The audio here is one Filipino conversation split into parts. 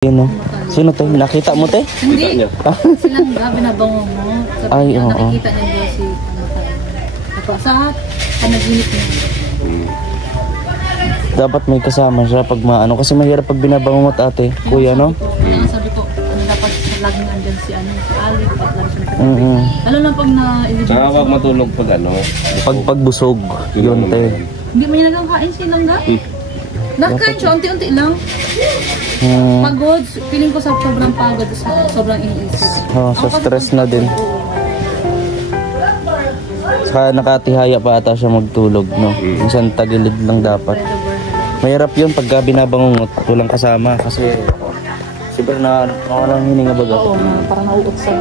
Yun o. Sino to? Nakita mo te? Hindi. Silang binabango mo. Ay, oo. Nakikita niya si Ako sa panaginip niya. Dapat may kasama siya pag maano. Kasi mahirap pag binabangungot ate. Kuya no? Sabi ko, dapat laging andyan si Ali. At lagi siya nakatabi. Lalo lang pag na-ilibig. Saka wag matulog pag ano. Pag busog. Yun te. Hindi mo niya nagkakain silang ga? Nagkain siya, unti-unti lang. Pagod, feeling ko sa sobrang pagod, sobrang iniisip. So stress na din. Saka nakatihaya pa ata siya magtulog, no? Minsan tagilid lang dapat. Mahirap yun pagka binabangungot, walang kasama. Kasi sobrang nawalang hininga baga. Oo, parang nauot sa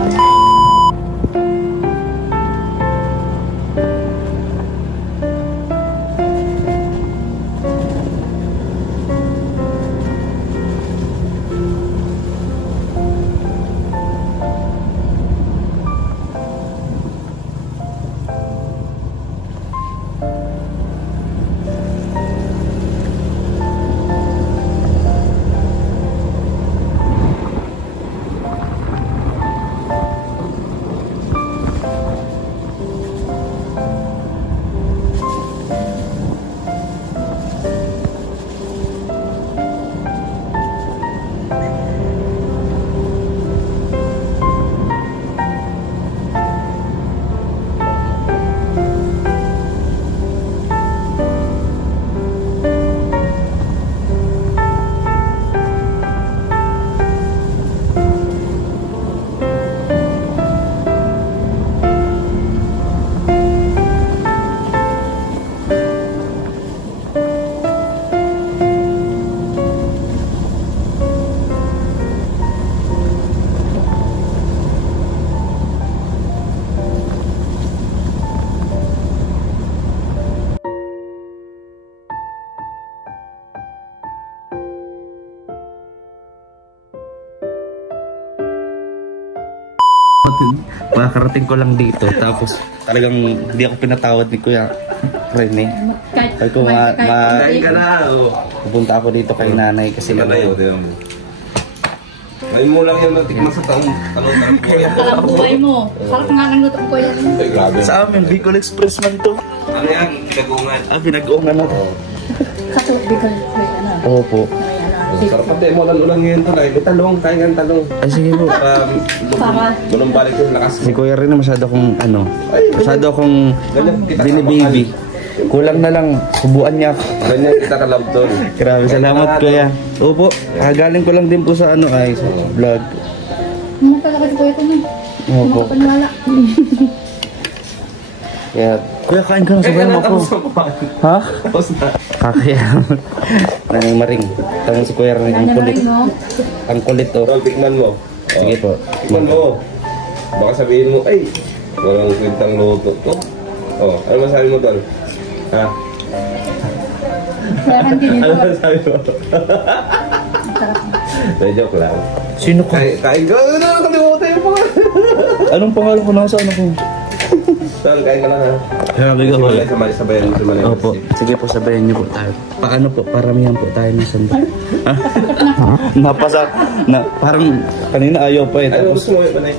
Makakarating ko lang dito. Tapos talagang hindi ako pinatawad ni Kuya Rene. Ay ko pupunta ako dito kay nanay kasi ngayon mo lang yung natikman sa taong Ang buhay mo. Sarap nga ng lutong ko yan. Sa amin, Bicol Express man to. Ano yan? Pinag-uungan. Pinag-uungan ako. Katulad Bicol. Opo. Sarap pati mo lang ulang ngayon to. May talong, kain ng talong. Ay sige po. Bulong balik yung lakas. Si Kuya Rene masyado akong masyado akong binibaby. Kulang na lang, subuan niya ako. Ganyan kita ka-love tol. Grabe, salamat Kuya. Opo, galing ko lang din po sa sa vlog. Ano talaga si Kuya ko na? Opo. Makapanwala. Kuya, kain ka na, sabayan mo ako. Ha? Kakaya. Nanay Maring. Tanong si Kuya Rene, ang kulit. Ang kulit oh. Tol, tikman mo. Sige po. Tikman mo. Baka sabihin mo, ay, walang kwentang luto to. Ano masabi mo tol? Ha? Ano masabi mo? Joke lang. Sino ka? Kain ka. Nakalimutan yung pangalan. Anong pangalan ko? Nasa ano ko? Tol, kain ka lang ha. Grabe ka Malay sabayan mo si Malay. Opo. Sige po, sabayan niyo po tayo. Paano po? Paramihan po tayo ng sanda. Napasa. Parang kanina ayaw pa eh. Ano gusto mo yung Malay?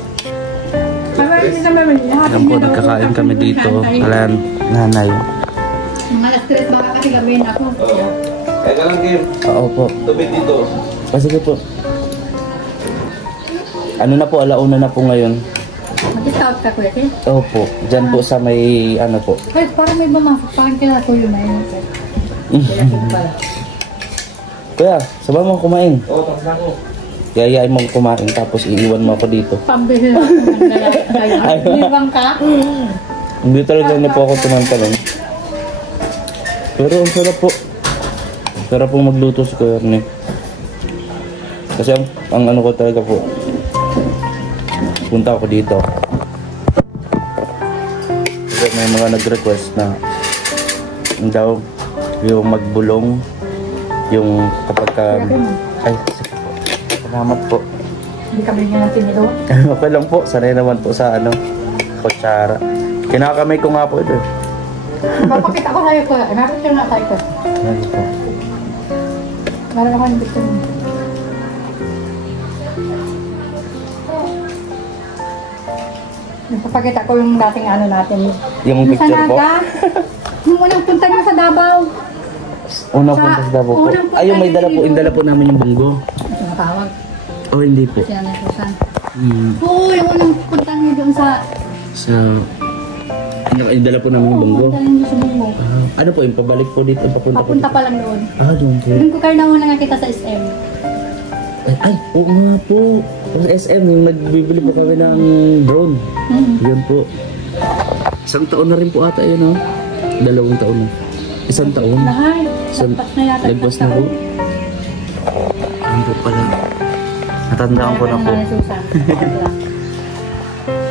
Alam po, nagkakain kami dito. Alam, nanay. Mga alas 3 baka kasi gawin ako. Oo. Kain ka lang, Kim. Opo. Tubig dito. Sige po. Ano na po, alauna na po ngayon. Mag-scout ka kuya, eh? Opo. Diyan po sa may po. Ay, parang may bumasok. Parang kila kuya na yun. Kuya, sabay mo kumain. Oo, tapos na ako. Yayain mo kumain tapos iiwan mo ako dito. Pambihira. Nibang ka? Hindi talaga na po ako tumantalon. Pero ang sarap po. Sarap po magluto si Kuya Rene. Kasi ang ano ko talaga po, punta ako dito. Kasi may mga nag-request na daw yung magbulong yung kapag ay, salamat po. Hindi ka bigyan ng tinidor? Okay lang po, sanay naman po sa kutsara. Kinakamay ko nga po ito. Papakita ko sa'yo ko. Napicture na tayo ko. Ano po? Meron ako yung picture mo. Napapakita ko yung dating ano natin. Yung picture po? Yung unang punta niyo sa Davao. Unang punta sa Davao po. unang punta Ay, yung may niyo dala po, dito. yung dala po namin yung bunggo. Ang tawag. Oh, hindi po. Siya na Susan. Hmm. Oo, yung unang punta niyo doon sa... Sa... Yung dala po namin yung bunggo. Punta niyo sa Bungo. Ano po, yung pabalik po dito, papunta po Papunta dito. pa lang doon. Ah, doon po. Doon ko kayo nauna nga kita sa SM. Ay, oo nga po. Yung SM, yung nagbibili po kami ng drone. Yun po. Isang taon na rin po ata yun, oh. 2 taon na. Isang taon. Lahat. Isang, Lagpas na yata. lagpas na po. Ano po pala. Natandaan ko na po. Susan.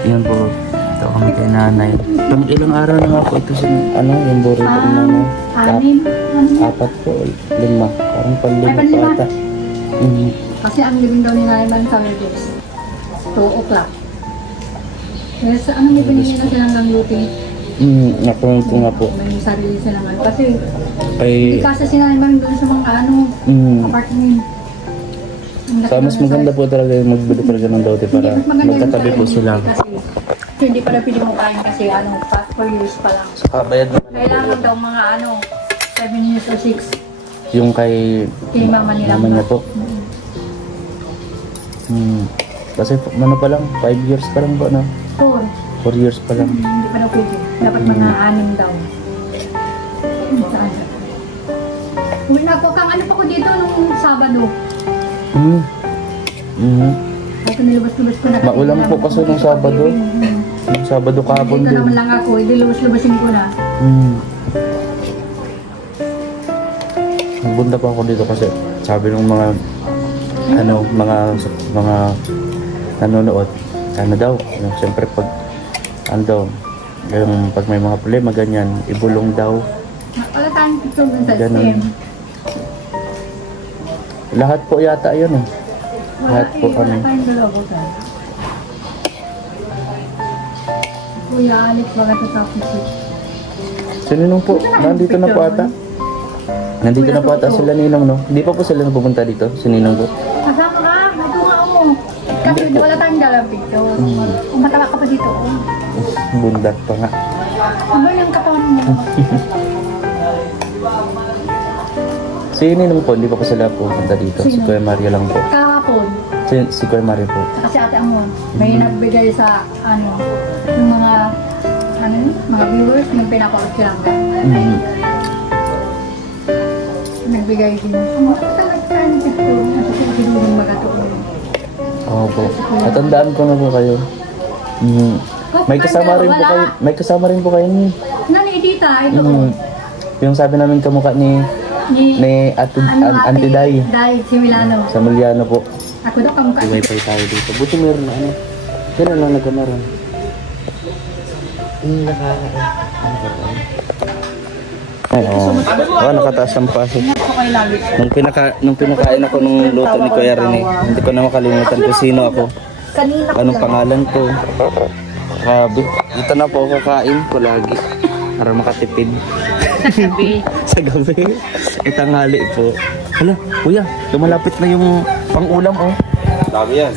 Yan po. Ito kami kay nanay. Pang ilang araw na nga po ito sa, ano, yung burrito ng nanay. 6. 4 po, 5. Parang Ay, 5 po panlima. ata. Mhm. Kasi ang living daw ni Naiman sa Wedges. 2 o'clock. Yes, ano may binili na silang gangluti? Nakuha ko nga po. May sarili silang ano. Kasi Ay, hindi kasi si Naiman doon sa mga ano, apartment. Ang laki sa mas ng maganda size. po talaga yung magbili talaga ng dote para Hindi, mas maganda yung magkatabi po size sila. Kasi hindi pa na pili mo kain kasi ano, 4 years pa lang. Bayad naman Kailangan daw mga ano, 7 years or 6. yung kay Kay mama nila. mama niya po. Kasi ano pa lang, 5 years pa lang po, no? 4. 4 years pa lang. Hindi pa daw pwede. Dapat mga 6 daw. Saan? Uwi na ako kang ano pa ko dito nung Sabado. Ako nilabas-lubas ko na. Maulan po kasi nung Sabado. Yung Sabado kahapon Dito din. naman lang ako. Dilabas-lubasin ko na. Nagbunda pa ako dito kasi sabi ng mga mga nanonood, ano daw, yung siyempre pag ano daw, yung pag may mga problema ganyan, ibulong daw. Wala tayong picture dun sa Ganun. STM. Lahat po yata yun eh. Wala Lahat po wala kami. tayong dalawa sa. Kuya Alex, baga sa topic. Sininong po, nandito na po ata. Nandito na po ata sila Ninong, no? Hindi pa po sila napupunta dito, si Ninong po. Kasama ka, natunga ako. Kasi Hindi po. wala tayong dalawang picture. Kung matawa ka pa dito, oh. Bundak pa nga. Ano yung katawan mo? Si Ninong po, hindi pa po sila pupunta dito. Si Sino? Kuya Mario lang po. Kahapon. Si Kuya Mario po. Kasi Ate Amon, may nagbigay sa ano, yung mga ano yun, mga viewers, yung pinapakot silang nagbigay din. Ang talagang picture, kasi hindi magkatuloy. Oo po. Natandaan ko na po kayo. May kasama rin po kayo. May kasama rin po kayo ni. Nani, Tita, ito ko. Yung sabi namin kamukha ni Auntie Day. Day, si Milano. Sa Muliano po. Ako daw kamukha. May wifi tayo dito. Buti meron na ano. Kailan lang nagkamaroon? Ay, oo. Oh, nakataas ang paso. Nung pinakain ako nung luto ni Kuya Rene, hindi ko na makalimutan kung sino ako. Anong pangalan ko. Grabe. Dito na po ako kakain ko lagi. Para makatipid. Sa gabi. Itanghali po. Hala, kuya, lumalapit na yung pang-ulam, oh. Dami yan.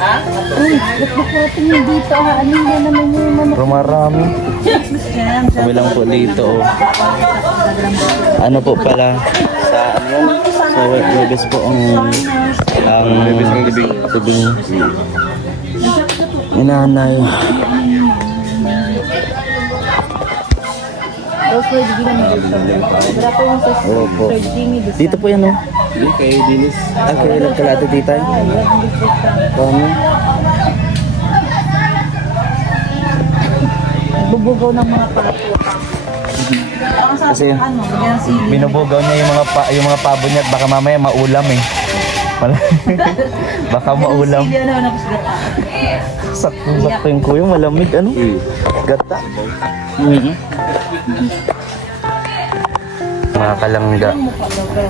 dito, ano yan naman yung manok. Pero marami. Kami lang po dito, oh. Ano po pala, sa ano yan? Sa Webes po ang Webes ang libing. libing. Inanay. Opo. Dito po yan, oh. Kay Dinis. Ah, kaya lang kalate titay. Kami. Bubugaw ng mga pato. Kasi binubugaw niya yung mga pabo niya at baka mamaya maulam eh. Baka maulam. Sakto yung kuya, malamig ano? Gata. Mga kalangga.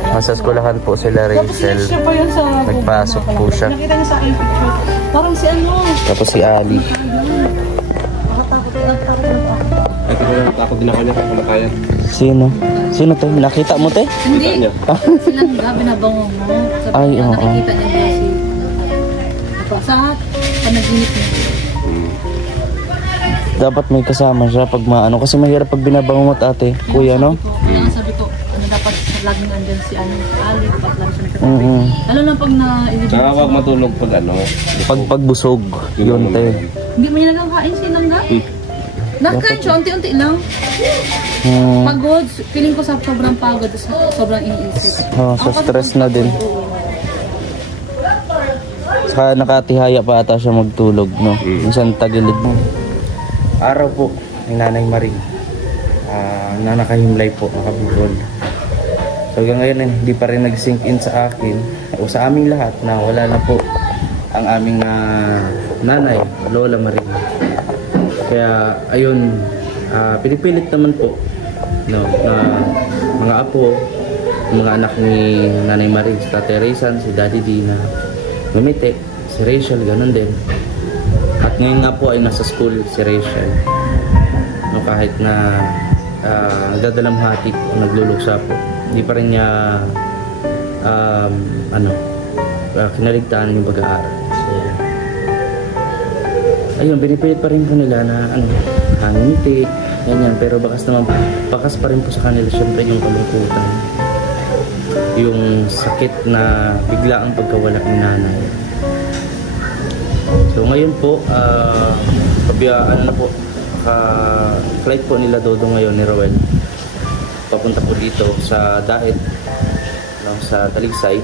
Nasa eskwelahan po sila Rachel. Nagpasok po siya. Nakita niyo sa akin picture. Parang si ano. Tapos si Ali. Ay, kasi natakot din ako niya sa kamatayan. Sino? Sino to? Nakita mo te? Hindi. Silang gabi na bango mo. Ay, oo. Nakikita niya ba si... Ako, sa panaginip niya. dapat may kasama siya pag maano. Kasi mahirap pag binabangungot ate, kuya, no? Kaya sabi ko, ano dapat laging nandyan si Ali, dapat lagi siya nakatabi. Lalo na pag Nakakawag matulog pag ano. Pag busog, yun te. Hindi mo niya nagkakain sinangga. Nagkain siya, unti-unti lang. Pagod, feeling ko sa sobrang pagod, sobrang iniisip. Sa stress na din. Saka nakatihaya pa ata siya magtulog, no? Minsan tagilid mo. Araw po, ni Nanay Marie. Na nakahimlay po, nakabukol. So hanggang ngayon, hindi pa rin nag-sink in sa akin, o sa aming lahat, na wala na po ang aming nanay, Lola Marie. Kaya, ayun, pinipilit naman po, no, na mga apo, mga anak ni Nanay Marie, si Tate Rizan, si Daddy D na Mamite, si Rachel, ganun din. At ngayon nga po ay nasa school si Rachel. No, kahit na nagdadalamhati o nagluluksa po, hindi pa rin niya kinaligtaan yung pag-aaral. So, ayun, binipilit pa rin kanila na hangiti, ganyan. Pero bakas pa rin po sa kanila syempre yung kalungkutan, yung sakit na bigla ang pagkawala ni nanay. So ngayon po, flight po nila Dodo ngayon ni Roel. Papunta po dito sa Daet, no, sa Talisay.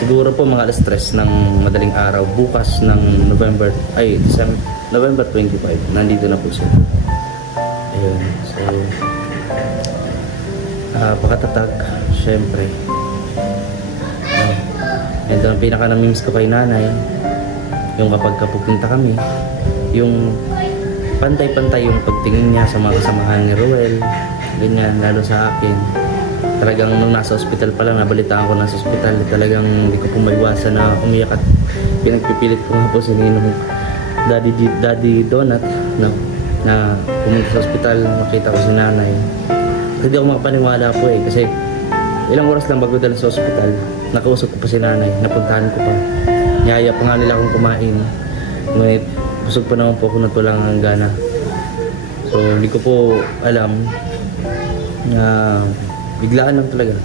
Siguro po mga alas 3 ng madaling araw bukas ng November 25. Nandito na po siya. Ayun. So pakatatag, syempre. And ang pinaka-namimiss ko kay nanay, yung kapag pupunta kami, yung pantay-pantay yung pagtingin niya sa mga kasamahan ni Roel, ganyan, lalo sa akin. Talagang nung nasa ospital pa lang, nabalitaan ko nasa ospital, talagang hindi ko po maiwasan na umiyak at pinagpipilit ko nga po si Ninong Daddy Donut na pumunta sa ospital, makita ko si nanay. Hindi ako makapaniwala po kasi ilang oras lang bago dala sa ospital, nakausap ko pa si nanay, napuntahan ko pa. Niyaya pa nga nila akong kumain. Ngunit busog pa naman po ako ng tulang ang gana. So hindi ko po alam na biglaan lang talaga.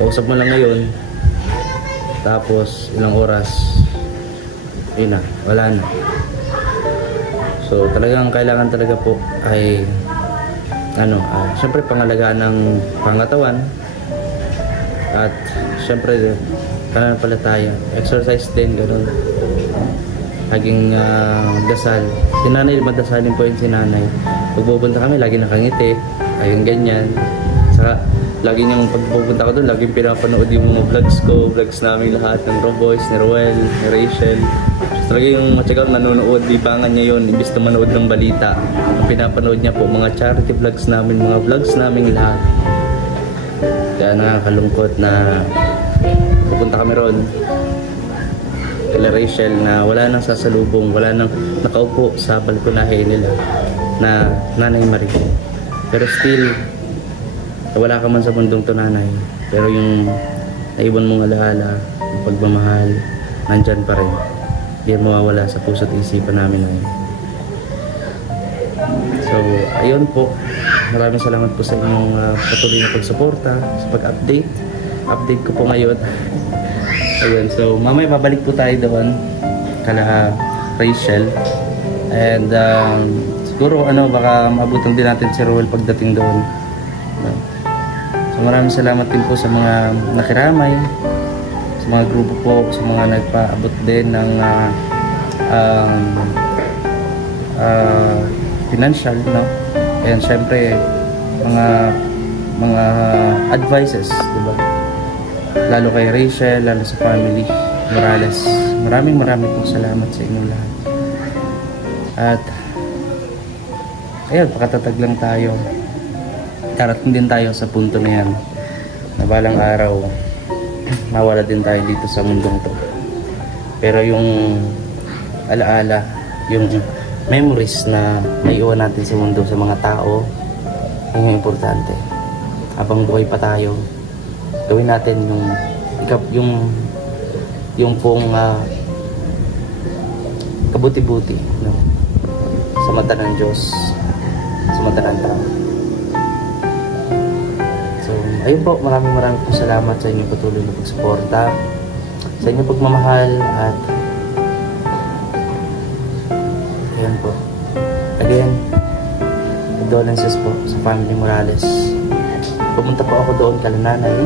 Kausap mo lang ngayon, tapos ilang oras, yun na, wala na. So talagang kailangan talaga po ay syempre pangalagaan ng pangatawan at syempre pananampalataya, exercise din, gano'n. Laging dasal. Si nanay, madasalin po yun si nanay. Pag pupunta kami, lagi nakangiti, ayun ganyan. Saka lagi niyang pagpupunta ko doon, laging pinapanood yung mga vlogs namin lahat, ng Roboys, ni Roel, ni Rachel. So, talaga yung matyagang nanonood, libangan niya yun, imbis na manood ng balita. Pinapanood niya po mga charity vlogs namin, mga vlogs namin lahat. Kaya nakakalungkot na pupunta kami ron kila Rachel na wala nang sasalubong, wala nang nakaupo sa balkonahe nila na Nanay Marie. Pero still, wala ka man sa mundong to nanay, pero yung naiwan mong alaala, yung pagmamahal, nandyan pa rin. Hindi mawawala sa puso't isipan namin ngayon. So, ayun po. Maraming salamat po sa inyong patuloy na pagsuporta, sa pag-update. Update ko po ngayon. Ayun, so mamaya babalik po tayo doon kala Rachel. And siguro baka maabutan din natin si Roel pagdating doon. So maraming salamat din po sa mga nakiramay, sa mga grupo po, sa mga nagpaabot din ng financial, no? And syempre mga advices, diba? Lalo kay Rachel, lalo sa family Morales. Maraming pong salamat sa inyong lahat. At ayun, pakatatag lang tayo. Darating din tayo sa punto na yan, na balang araw mawala din tayo dito sa mundong to. Pero yung alaala, yung memories na naiiwan natin sa mundo, sa mga tao, yung importante. Habang buhay pa tayo, gawin natin yung pong kabuti-buti, no? Sa mata ng Diyos, sa mata ng tao. So, ayun po, maraming po salamat sa inyong patuloy na pagsuporta, sa inyong pagmamahal, at ayun po. Again, condolences po sa family Morales. Pumunta po ako doon kala nanay,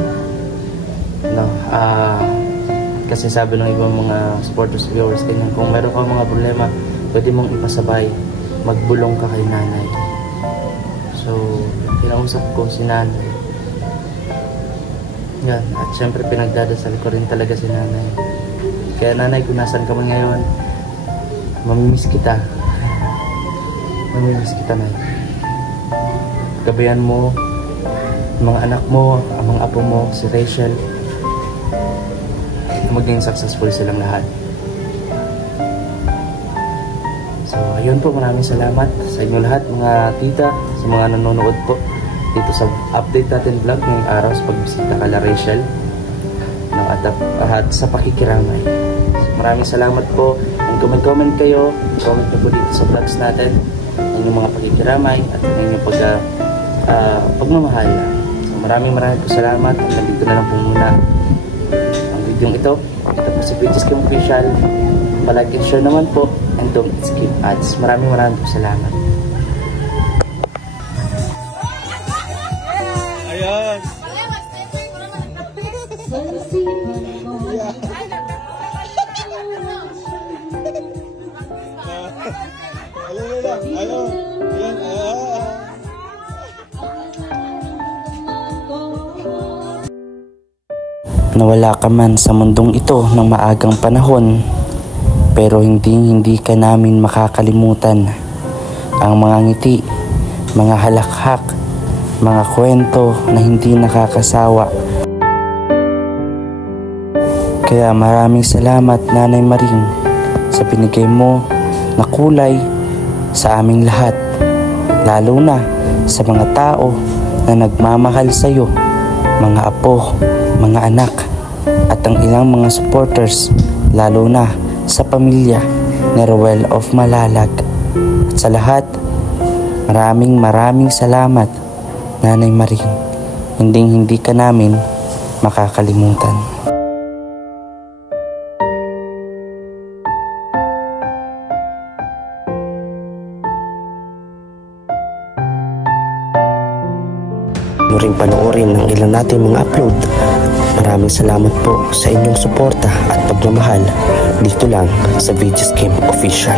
no? Kasi sabi ng ibang mga supporters, viewers, tingnan, kung meron ka mga problema, pwede mong ipasabay, magbulong ka kay nanay. So, kinausap ko si nanay. Yan, at syempre pinagdadasal ko rin talaga si nanay. Kaya nanay, kung nasan ka man ngayon, mamimiss kita. Mamimiss kita, nay. Gabayan mo, mga anak mo, ang mga apo mo, si Rachel, maging successful silang lahat. So, ayun po, maraming salamat sa inyo lahat, mga tita, sa mga nanonood po dito sa update natin vlog ngayong araw sa pagbisita kala Rachel, no, at sa pakikiramay. So, maraming salamat po. Kung comment kayo, comment nyo po dito sa vlogs natin ang inyong mga pakikiramay at ang inyong pagmamahal. So, maraming po salamat. Hanggang dito na lang po muna ang video ito. Ito po si VG's Game Official. Palike and share naman po, and don't skip ads. Maraming po salamat. Ayan. Nawala ka man sa mundong ito ng maagang panahon, pero hindi ka namin makakalimutan. Ang mga ngiti, mga halakhak, mga kwento na hindi nakakasawa. Kaya maraming salamat, Nanay Maring, sa binigay mo na kulay sa aming lahat, lalo na sa mga tao na nagmamahal sa iyo, mga apo, mga anak, at ang ilang mga supporters, lalo na sa pamilya ni Roel of Malalag. At sa lahat, maraming salamat, Nanay Maring. Hindi ka namin makakalimutan. Ring panoorin ang ilan natin mga upload. Maraming salamat po sa inyong suporta at pagmamahal dito lang sa VG's Game Official.